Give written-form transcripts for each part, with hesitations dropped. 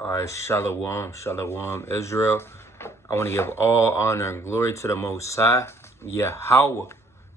Shalom, shalom, Israel. I want to give all honor and glory to the Most High, Yahweh,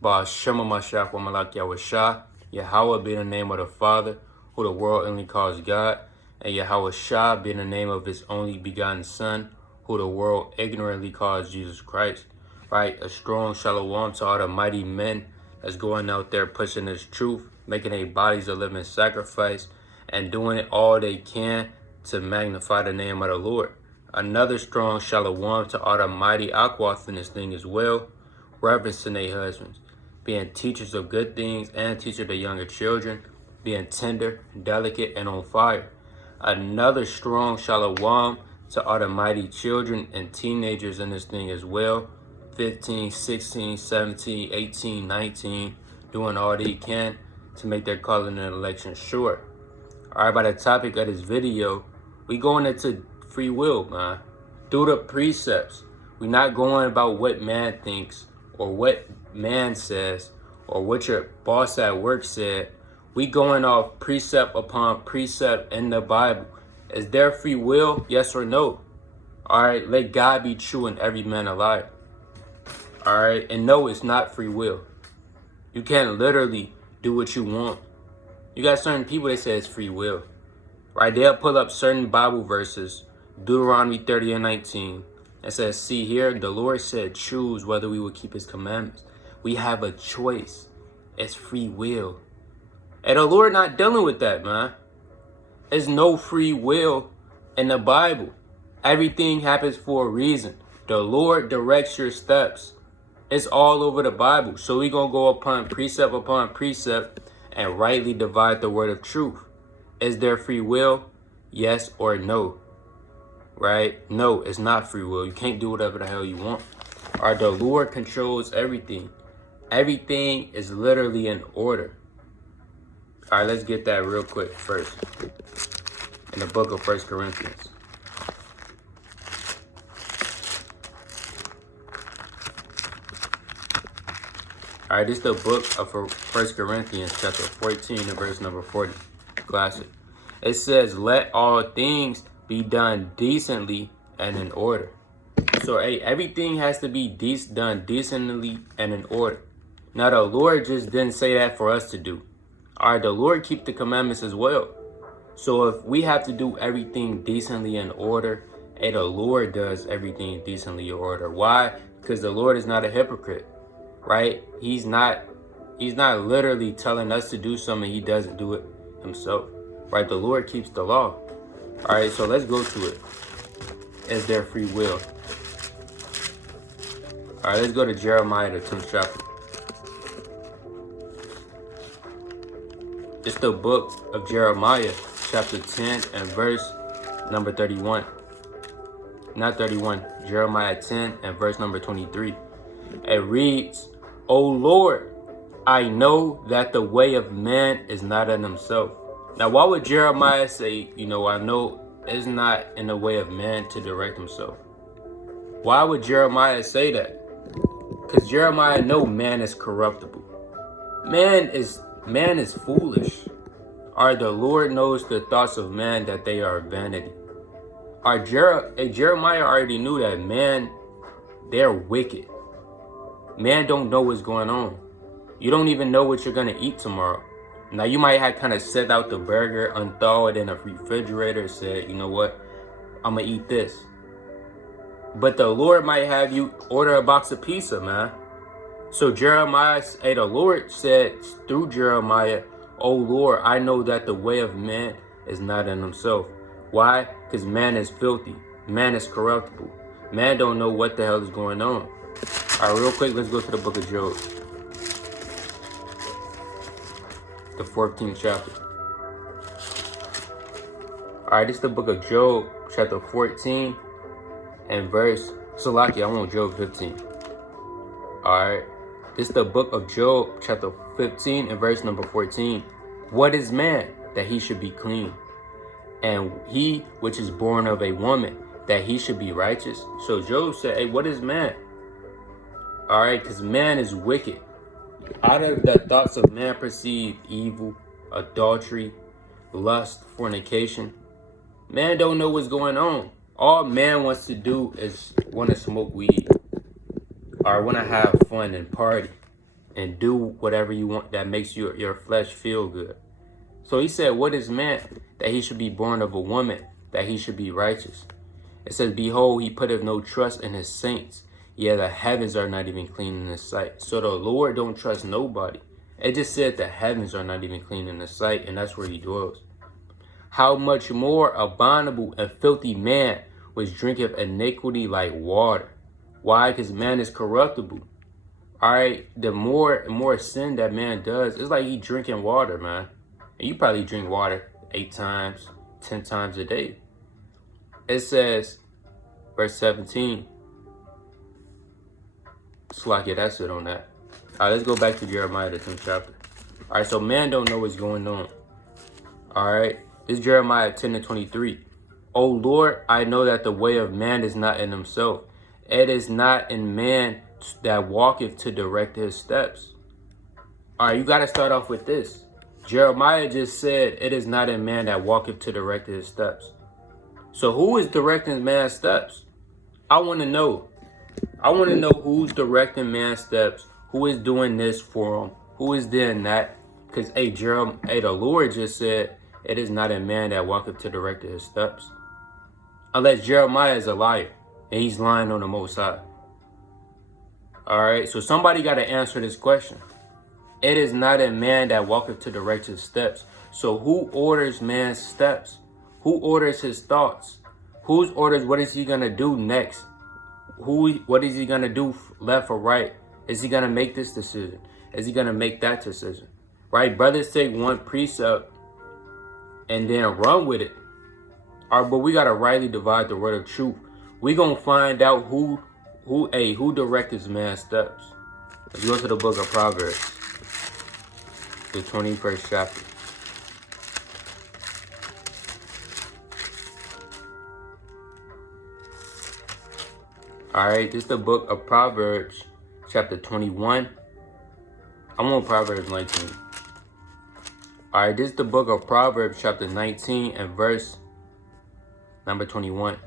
Ba'ashem Mashiach wa Malak Yahweh Yahweh being the name of the Father, who the world only calls God, and Yahweh Shah being the name of his only begotten Son, who the world ignorantly calls Jesus Christ. Right? A strong shalom to all the mighty men that's going out there pushing this truth, making their bodies a living sacrifice, and doing it all they can to magnify the name of the Lord. Another strong shalom to all the mighty Akwath in this thing as well, reverencing their husbands, being teachers of good things and teachers of younger children, being tender, delicate, and on fire. Another strong shalom to all the mighty children and teenagers in this thing as well, 15, 16, 17, 18, 19, doing all they can to make their calling and election sure. All right, by the topic of this video, we going into free will, man. Through the precepts. We're not going about what man thinks or what man says or what your boss at work said. We going off precept upon precept in the Bible. Is there free will? Yes or no? All right, let God be true and every man a liar. All right, and no, it's not free will. You can't literally do what you want. You got certain people that say it's free will. Right, they'll pull up certain Bible verses, Deuteronomy 30 and 19, and says, see here, the Lord said, choose whether we will keep his commandments. We have a choice. It's free will. And the Lord not dealing with that, man. There's no free will in the Bible. Everything happens for a reason. The Lord directs your steps. It's all over the Bible. So we're going to go upon precept and rightly divide the word of truth. Is there free will? Yes or no? Right? No, it's not free will. You can't do whatever the hell you want. All right, the Lord controls everything. Everything is literally in order. All right, let's get that real quick first. In the book of 1 Corinthians. All right, this is the book of 1 Corinthians, chapter 14, and verse number 40. Classic. It says, let all things be done decently and in order. So, hey, everything has to be done decently and in order. Now, the Lord just didn't say that for us to do. All right, the Lord keep the commandments as well. So, if we have to do everything decently in order, hey, the Lord does everything decently in order. Why? Because the Lord is not a hypocrite, right? He's not literally telling us to do something. He doesn't do it himself, right? The Lord keeps the law. All right, so let's go to it. Is there free will? All right, let's go to Jeremiah, the 10th chapter. It's the book of Jeremiah, chapter 10 and verse number 31. Not 31, Jeremiah 10 and verse number 23. It reads, O Lord, I know that the way of man is not in himself. Now, why would Jeremiah say, I know it's not in the way of man to direct himself? Why would Jeremiah say that? Because Jeremiah know man is corruptible. Man is foolish. All right, the Lord knows the thoughts of man, that they are vanity. All right, Jeremiah already knew that man, they're wicked. Man don't know what's going on. You don't even know what you're going to eat tomorrow. Now, you might have kind of set out the burger, unthaw it in a refrigerator, said, you know what, I'm going to eat this. But the Lord might have you order a box of pizza, man. So the Lord said through Jeremiah, oh Lord, I know that the way of man is not in himself. Why? Because man is filthy. Man is corruptible. Man don't know what the hell is going on. All right, real quick, let's go to the book of Job. The 14th chapter. All right, this is the book of Job, chapter 14 and verse, Salaki, I want Job 15. All right, this is the book of Job, chapter 15 and verse number 14. What is man that he should be clean? And he which is born of a woman that he should be righteous? So Job said, hey, what is man? All right, because man is wicked. Out of the thoughts of man proceed evil, adultery, lust, fornication. Man don't know what's going on. All man wants to do is want to smoke weed or want to have fun and party and do whatever you want that makes your flesh feel good. So he said, what is man that he should be born of a woman, that he should be righteous? It says, behold, he putteth no trust in his saints. Yeah, the heavens are not even clean in his sight. So the Lord don't trust nobody. It just said the heavens are not even clean in his sight, and that's where he dwells. How much more abominable and filthy man which drinketh iniquity like water. Why? Because man is corruptible. All right, the more sin that man does, it's like he drinking water, man. And you probably drink water 8 times, 10 times a day. It says, verse 17. Slack, that's it on that. All right, let's go back to Jeremiah, the 10th chapter. All right, so man don't know what's going on. All right, this is Jeremiah 10:23. O Lord, I know that the way of man is not in himself. It is not in man that walketh to direct his steps. All right, you got to start off with this. Jeremiah just said, it is not in man that walketh to direct his steps. So who is directing man's steps? I want to know. I want to know who's directing man's steps, who is doing this for him, who is doing that. Because, the Lord just said, it is not in man that walketh to direct his steps. Unless Jeremiah is a liar and he's lying on the Most High. All right, so somebody got to answer this question. It is not in man that walketh to direct his steps. So who orders man's steps? Who orders his thoughts? Whose orders what is he going to do next? What is he going to do left or right? Is he going to make this decision? Is he going to make that decision? Right? Brothers take one precept and then run with it. All right, but we got to rightly divide the word of truth. We going to find out who directs man's steps. Let's go to the book of Proverbs, the 21st chapter. All right, this is the book of Proverbs, chapter 21. I'm on Proverbs 19. All right, this is the book of Proverbs, chapter 19, and verse number 21.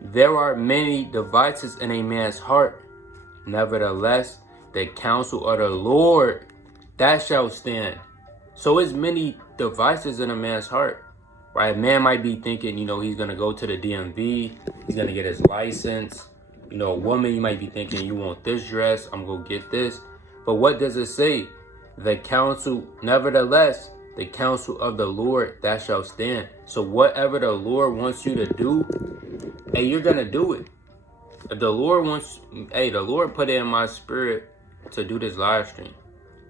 There are many devices in a man's heart. Nevertheless, the counsel of the Lord, that shall stand. So it's many devices in a man's heart. Right? Man might be thinking, he's going to go to the DMV. He's going to get his license. A woman, you might be thinking, you want this dress, I'm going to get this. But what does it say? The counsel, nevertheless, the counsel of the Lord, that shall stand. So whatever the Lord wants you to do, you're going to do it. If the Lord the Lord put it in my spirit to do this live stream.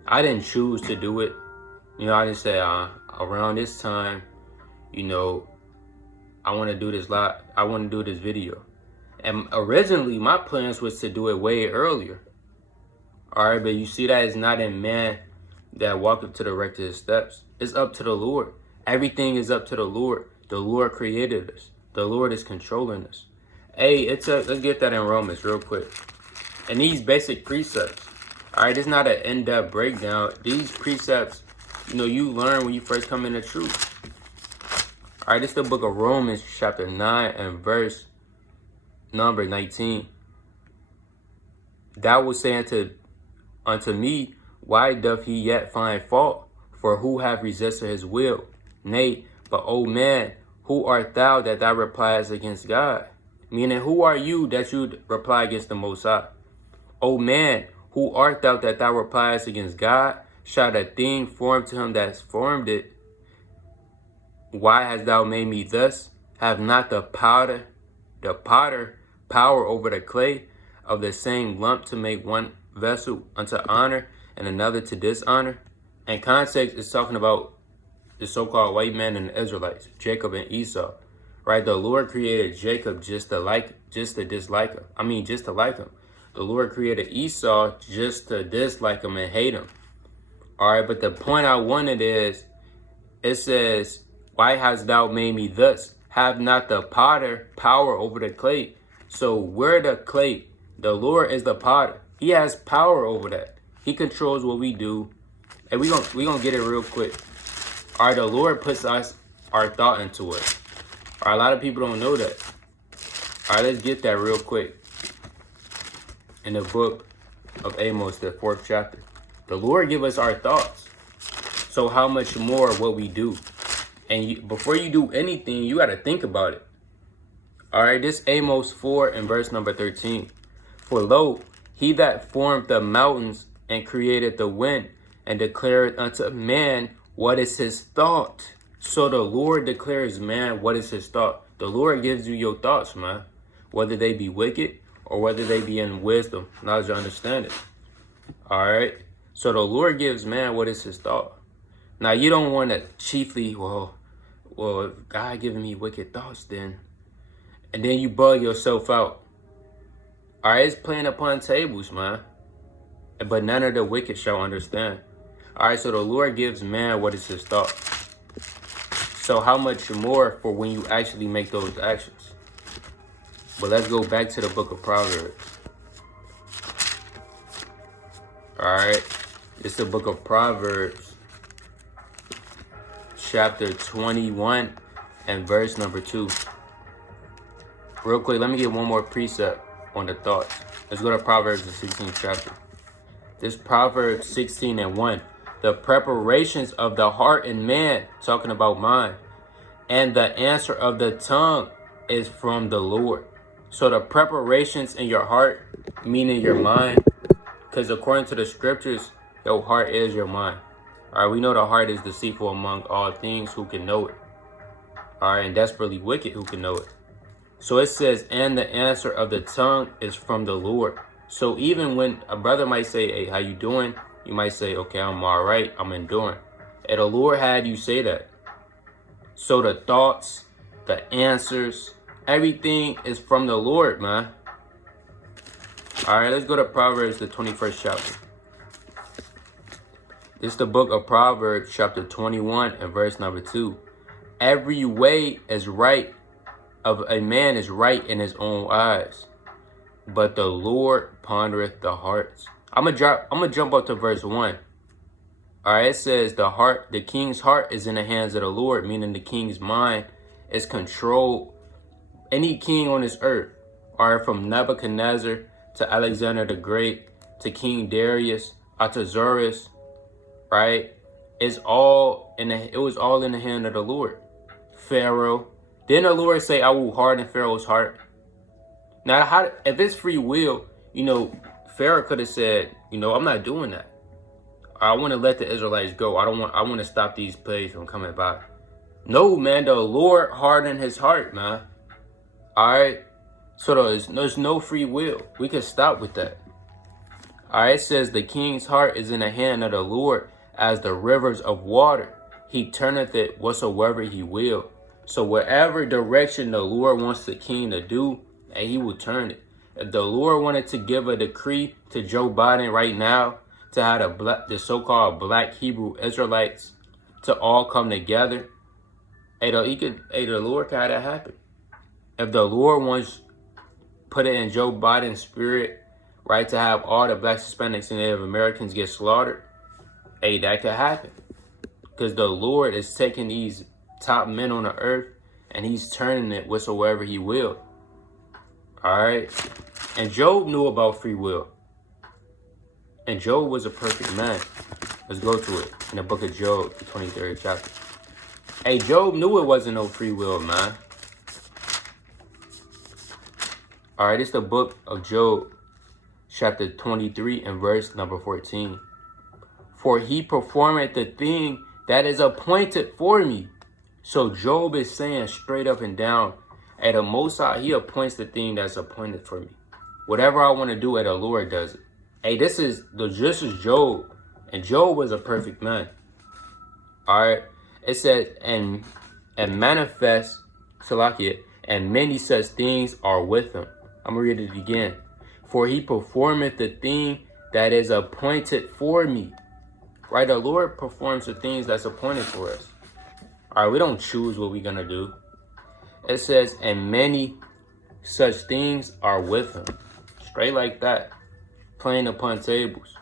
I didn't choose to do it. I didn't say, around this time, I want to do this live. I want to do this video. And originally, my plans was to do it way earlier. All right, but you see that it's not in man that walk up to the right to his steps. It's up to the Lord. Everything is up to the Lord. The Lord created us. The Lord is controlling us. Let's get that in Romans real quick. And these basic precepts. All right, it's not an in-depth breakdown. These precepts, you learn when you first come into truth. All right, this is the book of Romans, chapter 9 and verse number 19. Thou wilt say unto me, why doth he yet find fault? For who hath resisted his will? Nay, but O man, who art thou that thou repliest against God? Meaning, who are you that you reply against the Most High? O man, who art thou that thou repliest against God? Shall a thing form to him that formed it? Why hast thou made me thus? Have not the potter power over the clay of the same lump to make one vessel unto honor and another to dishonor? In context, it's talking about the so-called white man and the Israelites, Jacob and Esau. Right? The Lord created Jacob just to like him. The Lord created Esau just to dislike him and hate him. All right, but the point I wanted is, it says, why hast thou made me thus? Have not the potter power over the clay? So we're the clay. The Lord is the potter. He has power over that. He controls what we do. And we gonna get it real quick. All right, the Lord puts our thought into it. All right, a lot of people don't know that. All right, let's get that real quick. In the book of Amos, the 4th chapter, the Lord give us our thoughts. So how much more what we do? And before you do anything, you got to think about it. All right, this Amos 4 and verse number 13. For lo, he that formed the mountains and created the wind and declared unto man what is his thought. So the Lord declares man what is his thought. The Lord gives you your thoughts, man. Whether they be wicked or whether they be in wisdom, knowledge, or understanding. All right. So the Lord gives man what is his thought. Now you don't want to chiefly, well, if God giving me wicked thoughts, then, and then you bug yourself out. All right, it's playing upon tables, man. But none of the wicked shall understand. All right, so the Lord gives man what is his thought. So how much more for when you actually make those actions? But let's go back to the book of Proverbs. All right, it's the book of Proverbs, chapter 21 and verse number 2. Real quick, let me get one more precept on the thoughts. Let's go to Proverbs, the 16th chapter. This Proverbs 16 and 1. The preparations of the heart in man, talking about mind, and the answer of the tongue is from the Lord. So the preparations in your heart, meaning your mind, because according to the scriptures, your heart is your mind. All right, we know the heart is deceitful among all things. Who can know it? All right, and desperately wicked. Who can know it? So it says, and the answer of the tongue is from the Lord. So even when a brother might say, hey, how you doing? You might say, okay, I'm all right. I'm enduring. And the Lord had you say that. So the thoughts, the answers, everything is from the Lord, man. All right, let's go to Proverbs, the 21st chapter. This is the book of Proverbs, chapter 21 and verse number 2. Every way is right of a man is right in his own eyes, but the Lord pondereth the hearts. I'm gonna jump up to verse 1. All right, it says the king's heart is in the hands of the Lord, meaning the king's mind is controlled. Any king on this earth, all right, from Nebuchadnezzar to Alexander the Great to King Darius, Artaxerxes, right? It was all in the hand of the Lord. Pharaoh. Didn't the Lord say, I will harden Pharaoh's heart? Now, if it's free will, Pharaoh could have said, I'm not doing that. I want to let the Israelites go. I want to stop these plagues from coming by. No, man, the Lord hardened his heart, man. All right. So there's no free will. We could stop with that. All right. It says the king's heart is in the hand of the Lord as the rivers of water. He turneth it whatsoever he will. So wherever direction the Lord wants the king to do, and he will turn it. If the Lord wanted to give a decree to Joe Biden right now to have the so-called black Hebrew Israelites to all come together, the Lord can have that happen. If the Lord wants put it in Joe Biden's spirit, right, to have all the blacks, Hispanics, and Native Americans get slaughtered, that could happen. Because the Lord is taking these top men on the earth and he's turning it whatsoever he will. All right. And Job knew about free will. And Job was a perfect man. Let's go to it in the book of Job, the 23rd chapter. Hey, Job knew it wasn't no free will, man. All right, it's the book of Job, chapter 23 and verse number 14. For he performeth the thing that is appointed for me. So Job is saying straight up and down, at the Most High, he appoints the thing that's appointed for me. Whatever I want to do, the Lord does it. Hey, this is Job. And Job was a perfect man. All right. It says, and manifest, Salakia, and many such things are with him. I'm going to read it again. For he performeth the thing that is appointed for me. Right? The Lord performs the things that's appointed for us. All right. We don't choose what we're going to do. It says, and many such things are with him. Straight like that. Playing upon tables.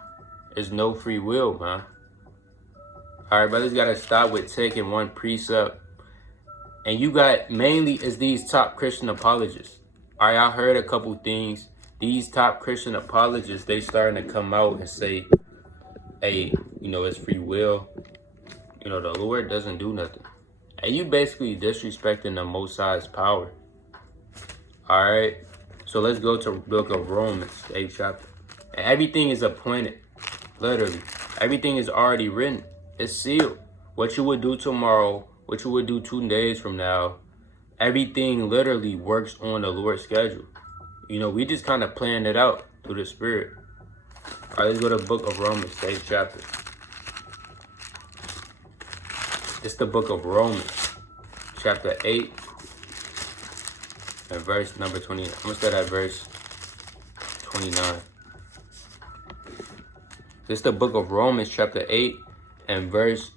There's no free will, man. All right, brothers got to stop with taking one precept And you got mainly is these top Christian apologists. All right, I heard a couple things. These top Christian apologists, they starting to come out and say, hey, it's free will. The Lord doesn't do nothing. And you basically disrespecting the Most High's power. All right. So let's go to the book of Romans, the 8th chapter. And everything is appointed. Literally. Everything is already written. It's sealed. What you would do tomorrow, what you would do 2 days from now, everything literally works on the Lord's schedule. We just kind of planned it out through the Spirit. All right, let's go to the book of Romans, the 8th chapter. It's the book of Romans, chapter 8, and verse number 20. I'm going to start at verse 29. It's the book of Romans, chapter 8, and verse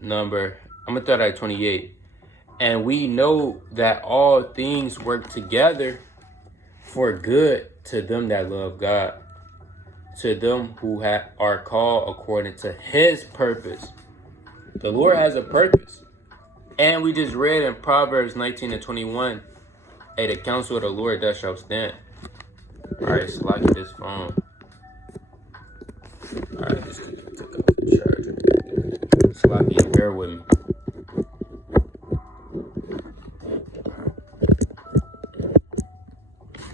number, I'm going to start at 28. And we know that all things work together for good to them that love God, to them who are called according to his purpose. The Lord has a purpose. And we just read in Proverbs 19 and 21, hey, the counsel of the Lord that shall stand. All right, so lock this phone. All right, just take out the charger. Sloppy, bear with me.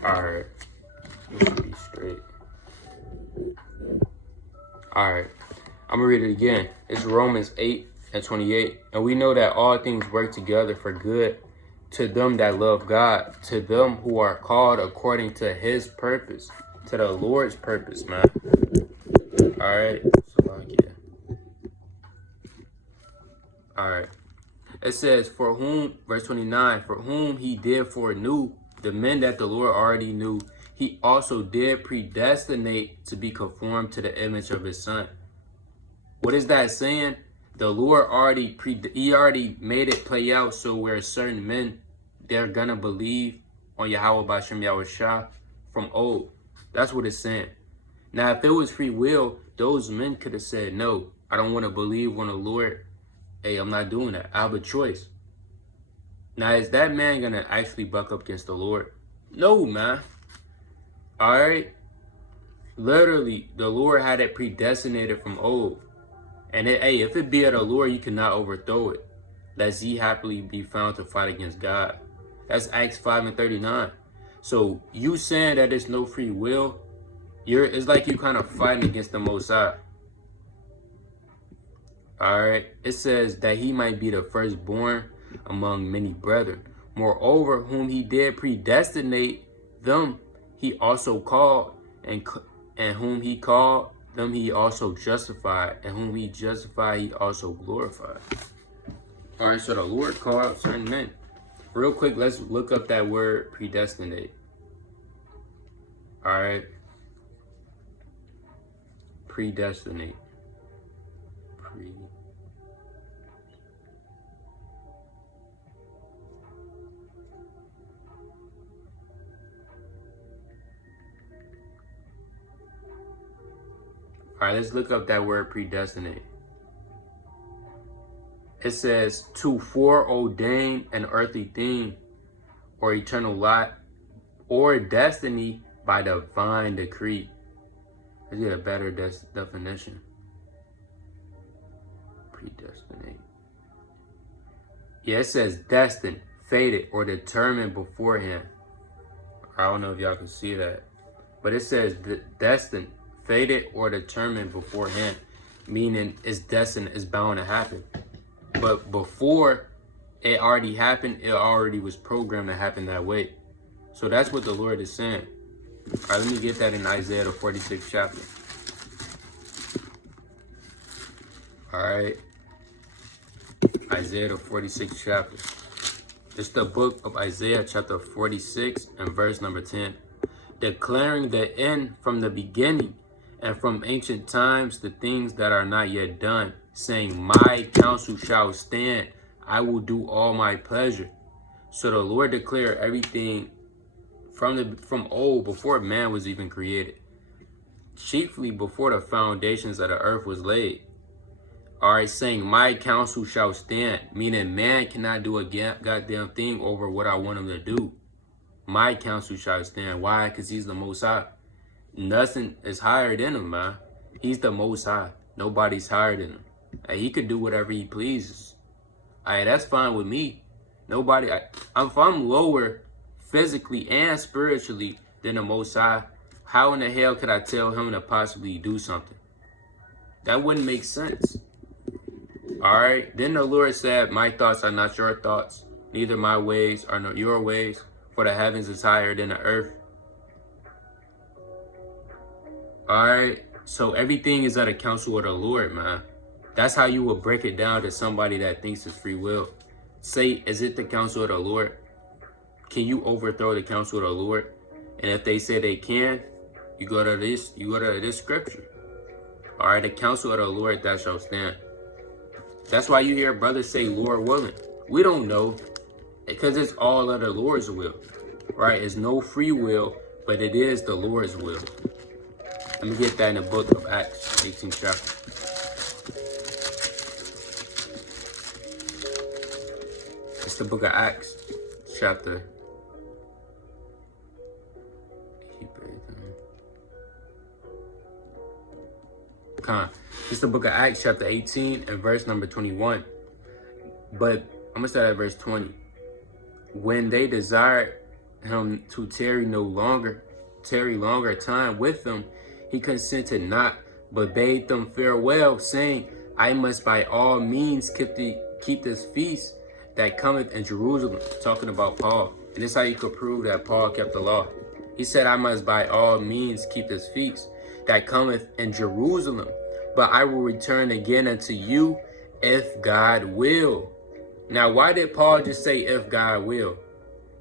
All right, this should be straight. All right, I'm gonna read it again. It's Romans 8 and 28. And we know that all things work together for good to them that love God, to them who are called according to his purpose, to the Lord's purpose, man. All right, so yeah. All right. It says, for whom, verse 29, for whom he did foreknew, the men that the Lord already knew, he also did predestinate to be conformed to the image of his son. What is that saying? The Lord he already made it play out so where certain men, they're gonna believe on Yahweh B'Shem Yahushua from old. That's what it's saying. Now, if it was free will, those men could have said, no, I don't want to believe on the Lord. Hey, I'm not doing that. I have a choice. Now, is that man gonna actually buck up against the Lord? No, man. All right. Literally, the Lord had it predestinated from old. And if it be of the Lord, you cannot overthrow it, lest ye happily be found to fight against God. That's Acts 5 and 39. So you saying that there's no free will, it's like you kind of fighting against the Most High. All right. It says that he might be the firstborn among many brethren. Moreover, whom he did predestinate, them he also called, and whom he called, them he also justified, and whom he justified, he also glorified. All right, so the Lord called out certain men. Real quick, let's look up that word predestinate. All right. Predestinate. All right, let's look up that word predestinate. It says to foreordain an earthly thing or eternal lot or destiny by divine decree. Let's get a better definition. Predestinate. Yeah, it says destined, fated, or determined beforehand. I don't know if y'all can see that, but it says destined, fated, or determined beforehand, meaning it's destined, it's bound to happen. But before it already happened, it already was programmed to happen that way. So that's what the Lord is saying. All right, let me get that in Isaiah the 46th chapter. All right. Isaiah the 46th chapter. It's the book of Isaiah chapter 46 and verse number 10. Declaring the end from the beginning and from ancient times the things that are not yet done, saying, my counsel shall stand, I will do all my pleasure. So the Lord declared everything from old, before man was even created, chiefly before the foundations of the earth was laid. All right, saying my counsel shall stand, meaning man cannot do a goddamn thing over what I want him to do. My counsel shall stand. Why? Because he's the Most High. Nothing is higher than him, man. He's the Most High. Nobody's higher than him. And he could do whatever he pleases. All right, that's fine with me. Nobody, if I'm lower physically and spiritually than the Most High, how in the hell could I tell him to possibly do something? That wouldn't make sense. All right. Then the Lord said, my thoughts are not your thoughts. Neither my ways are not your ways. For the heavens is higher than the earth. All right. So everything is at the counsel of the Lord, man. That's how you will break it down to somebody that thinks it's free will. Say, is it the counsel of the Lord? Can you overthrow the counsel of the Lord? And if they say they can, you go to this scripture. All right. The counsel of the Lord that shall stand. That's why you hear brothers say, Lord willing. We don't know, because it's all of the Lord's will, right? It's no free will, but it is the Lord's will. Let me get that in the book of Acts, 18th chapter. It's the book of Acts, chapter. It's the book of Acts, chapter 18, and verse number 21. But I'm going to start at verse 20. When they desired him to tarry longer time with them, he consented not, but bade them farewell, saying, I must by all means keep this feast that cometh in Jerusalem. Talking about Paul. And this is how you could prove that Paul kept the law. He said, I must by all means keep this feast that cometh in Jerusalem. But I will return again unto you if God will. Now, why did Paul just say if God will?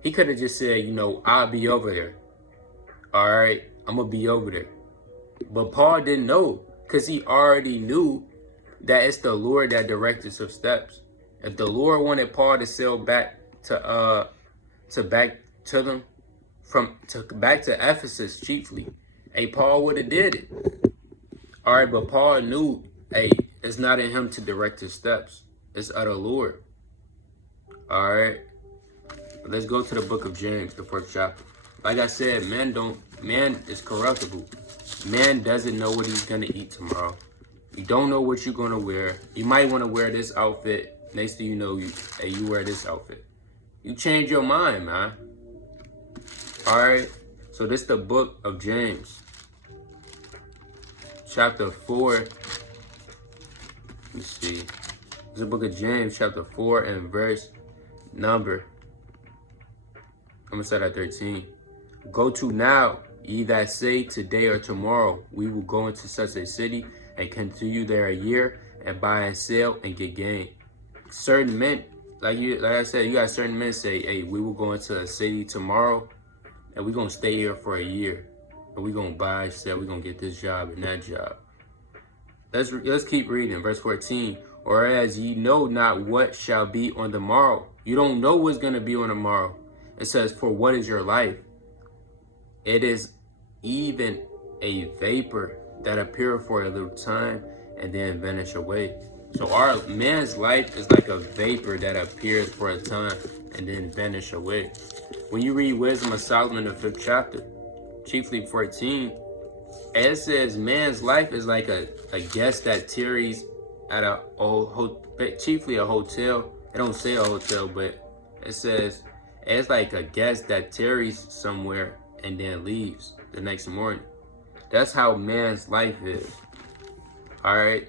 He could have just said, I'll be over there. All right, I'm going to be over there. But Paul didn't know, because he already knew that it's the Lord that directs his steps. If the Lord wanted Paul to sail back to Ephesus chiefly, Paul would have did it. All right, but Paul knew, it's not in him to direct his steps. It's of the Lord. All right. Let's go to the book of James, the 4th chapter. Like I said, man is corruptible. Man doesn't know what he's going to eat tomorrow. You don't know what you're going to wear. You might want to wear this outfit. Next thing you know, you wear this outfit. You change your mind, man. All right. So this is the book of James. Chapter 4. Let me see. It's the book of James, chapter 4, and verse number. I'm going to start at 13. Go to now, ye that say today or tomorrow, we will go into such a city and continue there a year and buy and sell and get gain. Certain men, like I said, you got certain men say, hey, we will go into a city tomorrow and we're going to stay here for a year. And we're going to buy, sell, we're going to get this job and that job. Let's keep reading. Verse 14. Or as ye know not what shall be on the morrow. You don't know what's going to be on the morrow. It says, for what is your life? It is even a vapor that appeareth for a little time and then vanish away. So our man's life is like a vapor that appears for a time and then vanish away. When you read Wisdom of Solomon, the 5th chapter, chiefly 14, it says man's life is like a guest that tarries at chiefly a hotel. It don't say a hotel, but it says it's like a guest that tarries somewhere and then leaves the next morning. That's how man's life is. All right.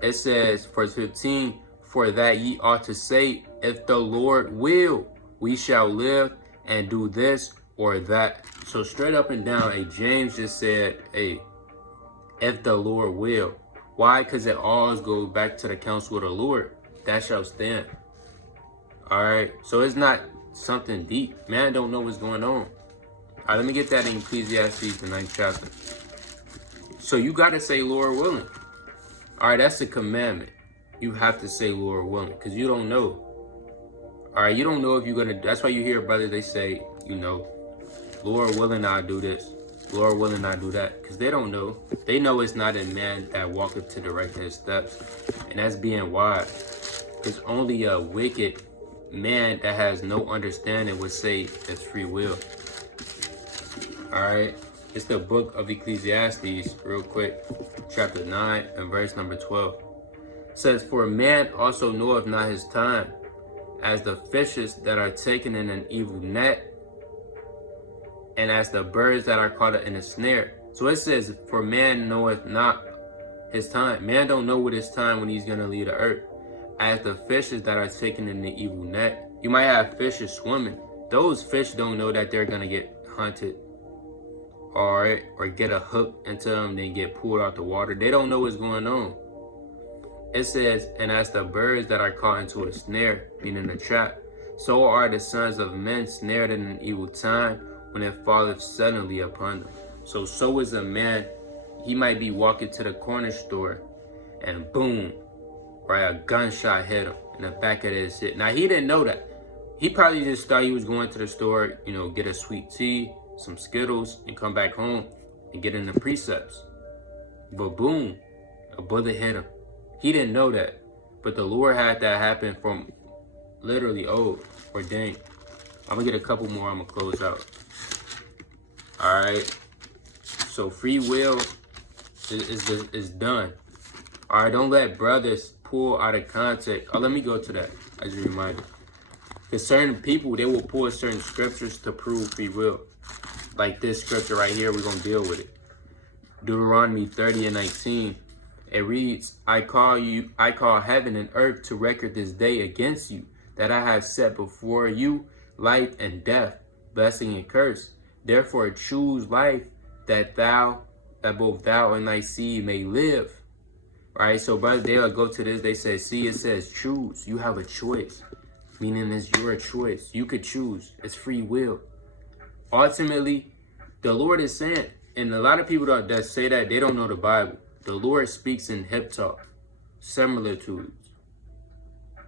It says, verse 15, for that ye ought to say, if the Lord will, we shall live and do this or that. So straight up and down, James just said, if the Lord will. Why? Because it always goes back to the counsel of the Lord. That shall stand. All right. So it's not something deep. Man don't know what's going on. All right, let me get that in Ecclesiastes, the 9th chapter. So you got to say, Lord willing. All right, that's a commandment. You have to say, Lord willing, because you don't know. All right, you don't know if you're going to. That's why you hear brothers, they say, Lord willing, I'll do this. Lord willing, I do that. Because they don't know. They know it's not a man that walketh to direct his steps. And that's being wise. Because only a wicked man that has no understanding would say it's free will. Alright. It's the book of Ecclesiastes, real quick. Chapter 9 and verse number 12. It says, for man also knoweth not his time, as the fishes that are taken in an evil net, and as the birds that are caught in a snare. So it says, for man knoweth not his time. Man don't know what his time when he's going to leave the earth. As the fishes that are taken in the evil net. You might have fishes swimming. Those fish don't know that they're going to get hunted. Alright, or get a hook into them, then get pulled out the water. They don't know what's going on. It says, and as the birds that are caught into a snare, meaning a trap, so are the sons of men snared in an evil time, when it falleth suddenly upon them. So is a man. He might be walking to the corner store, and boom, right, a gunshot hit him in the back of his head. Now, he didn't know that. He probably just thought he was going to the store, you know, get a sweet tea, some Skittles, and come back home and get in the precepts. But boom, a bullet hit him. He didn't know that. But the Lord had that happen from literally ordained. I'm going to get a couple more. I'm going to close out. Alright. So free will is done. Alright, don't let brothers pull out of context. Oh, let me go to that as a reminder. Because certain people, they will pull certain scriptures to prove free will. Like this scripture right here, we're going to deal with it. Deuteronomy 30 and 19. It reads, I call heaven and earth to record this day against you, that I have set before you life and death, blessing and curse. Therefore choose life, that both thou and thy seed may live. Right? So brothers, they'll go to this, they say, see, it says choose. You have a choice. Meaning it's your choice. You could choose. It's free will. Ultimately, the Lord is saying, and a lot of people that say that, they don't know the Bible. The Lord speaks in hip talk, similitudes.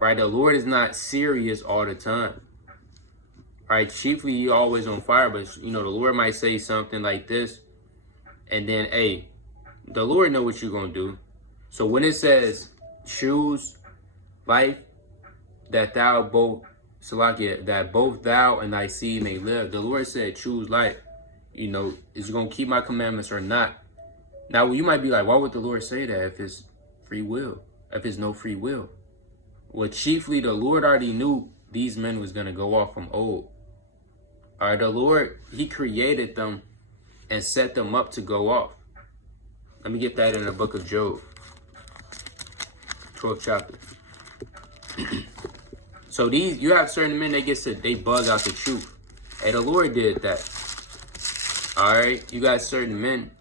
Right? The Lord is not serious all the time. Right? Chiefly, He always on fire, but you know, the Lord might say something like this, and then, hey, the Lord know what you're gonna do. So when it says choose life, that both thou and thy seed may live, the Lord said choose life. You know, is you gonna keep my commandments or not? Now, you might be like, why would the Lord say that if it's free will? If it's no free will? Well, chiefly, the Lord already knew these men was going to go off from old. All right, the Lord, He created them and set them up to go off. Let me get that in the book of Job, 12th chapter. So you have certain men that they bug out the truth. Hey, the Lord did that. All right, you got certain men,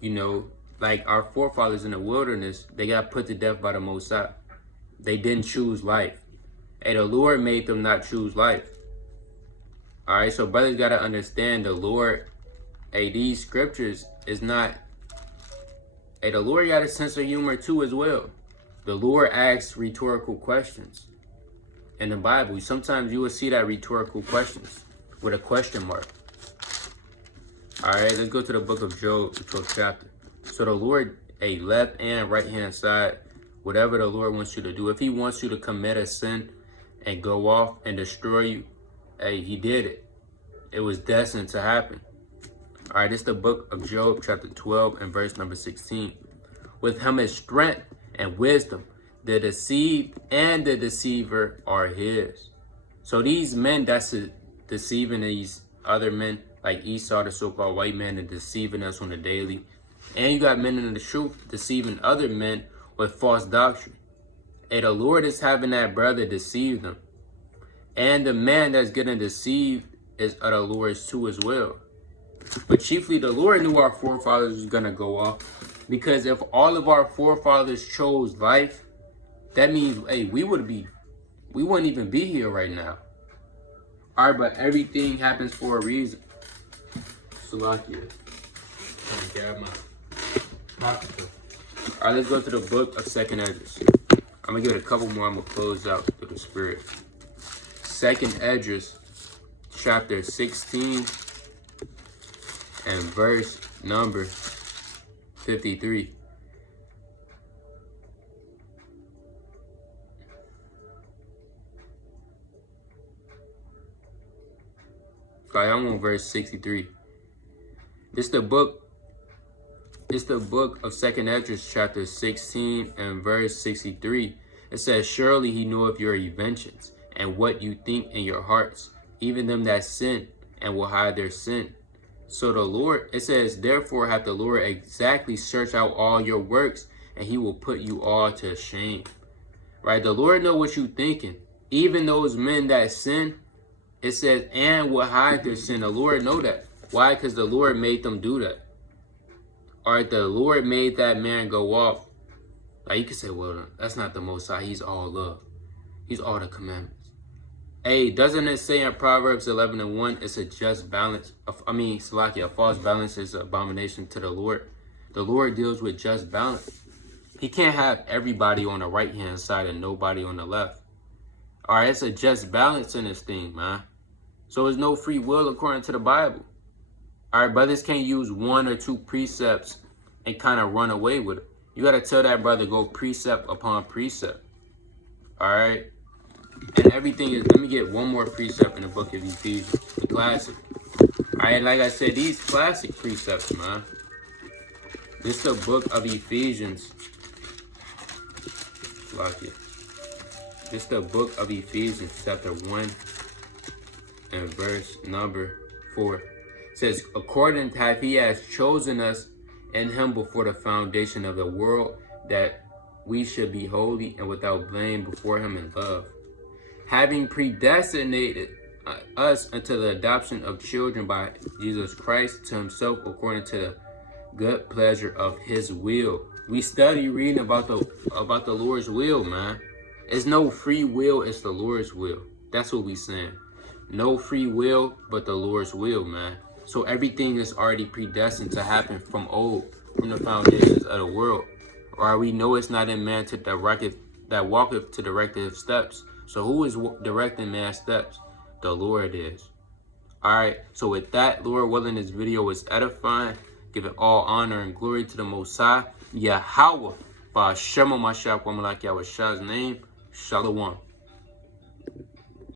you know, like our forefathers in the wilderness, they got put to death by the Most High. They didn't choose life. And the Lord made them not choose life. All right, so brothers got to understand the Lord, hey, these scriptures is not, hey, the Lord got a sense of humor too as well. The Lord asks rhetorical questions in the Bible. Sometimes you will see that rhetorical questions with a question mark. All right, let's go to the book of Job, the 12th chapter. So the Lord, a left and right hand side, whatever the Lord wants you to do. If He wants you to commit a sin and go off and destroy you, hey, He did it. It was destined to happen. All right, this is the book of Job, chapter 12 and verse number 16. With Him is strength and wisdom. The deceived and the deceiver are His. So these men that's deceiving these other men, like Esau, the so-called white man, and deceiving us on the daily. And you got men in the truth deceiving other men with false doctrine. And the Lord is having that brother deceive them. And the man that's getting deceived is of the Lord's too as well. But chiefly, the Lord knew our forefathers was going to go off. Because if all of our forefathers chose life, that means, hey, we wouldn't even be here right now. All right, but everything happens for a reason. Salakia. Grab my pocketbook. All right, let's go to the book of 2nd Esdras. I'm going to give it a couple more. I'm going to close out through the Spirit. 2nd Esdras, chapter 16 and verse number 53. I'm on verse 63. It's the book of 2nd Esdras chapter 16 and verse 63. It says, surely he knoweth your inventions and what you think in your hearts, even them that sin, and will hide their sin. So the Lord, it says, therefore hath the Lord exactly searched out all your works, and he will put you all to shame. Right? The Lord know what you thinking. Even those men that sin, it says, and will hide their sin. The Lord know that. Why? Because the Lord made them do that. All right, the Lord made that man go off. Like, you can say, well, that's not the Most High. He's all love. He's all the commandments. Hey, doesn't it say in Proverbs 11:1, it's a just balance? A false balance is an abomination to the Lord. The Lord deals with just balance. He can't have everybody on the right-hand side and nobody on the left. All right, it's a just balance in this thing, man. So there's no free will according to the Bible. All right, brothers can't use 1 or 2 precepts and kind of run away with it. You got to tell that brother, go precept upon precept. All right? And everything is, let me get one more precept in the book of Ephesians, the classic. All right, like I said, these classic precepts, man. This is the book of Ephesians. This is the book of Ephesians, chapter 1 and verse number 4. It says, according to how he has chosen us in him before the foundation of the world, that we should be holy and without blame before him in love, having predestinated us unto the adoption of children by Jesus Christ to himself, according to the good pleasure of his will. We study reading about the Lord's will, man. It's no free will, it's the Lord's will. That's what we saying. No free will, but the Lord's will, man. So everything is already predestined to happen from the foundations of the world. Or we know it's not in man that walketh to direct his steps. So who is directing man's steps? The Lord is. All right. So with that, Lord willing, this video is edifying. Give it all honor and glory to the Most High, Yahweh, by Shema Mashiach, Wamalak Yahweh Shah's name. Shalom.